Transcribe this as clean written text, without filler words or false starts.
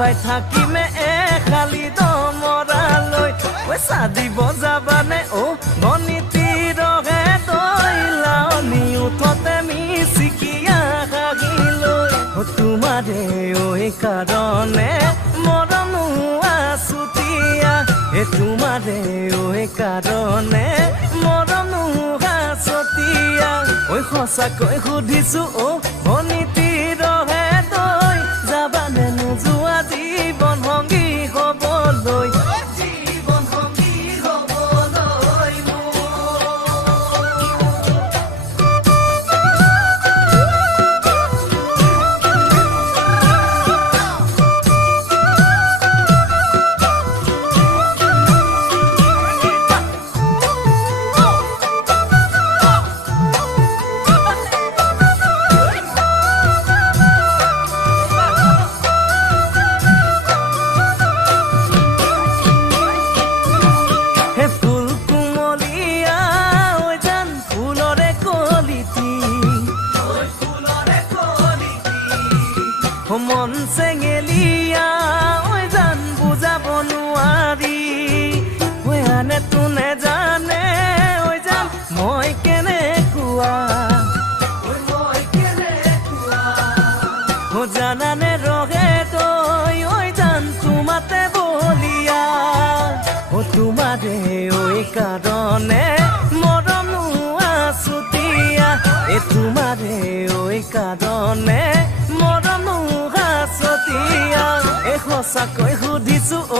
ভাই থাকিমে খালি দমৰালৈ পইচা দিব যাবানে অ ধনীতি ৰহে তইলানি উঠতে মিচিকিয়া খাগিলৈ তোমাৰে ঐ কাৰণে মৰমো আছুতীয়া তোমাৰে ঐ কাৰণে মৰমো আছুতীয়া ঐ সঁচাকৈ সুধিছো অ ধনীতি ৰহে তই যাবানে নোযোৱা জীৱন সংগী হ'বলৈ জীৱন সংগী হ'বলৈ মন চেঙেলিয়া ঐ জান বুজাব নোৱাৰি ঐ আনে তোনে জানে ঐ জান মই কেনেকুৱা জানানে ৰহে তই ঐ জান তোমাতে বলিয়া তোমাৰে ঐ কাৰণে মৰমো আছুতীয়া তোমাৰে ঐ কাৰণে মৰমো আছুতীয়া সঁচাকৈ সুধিছো অ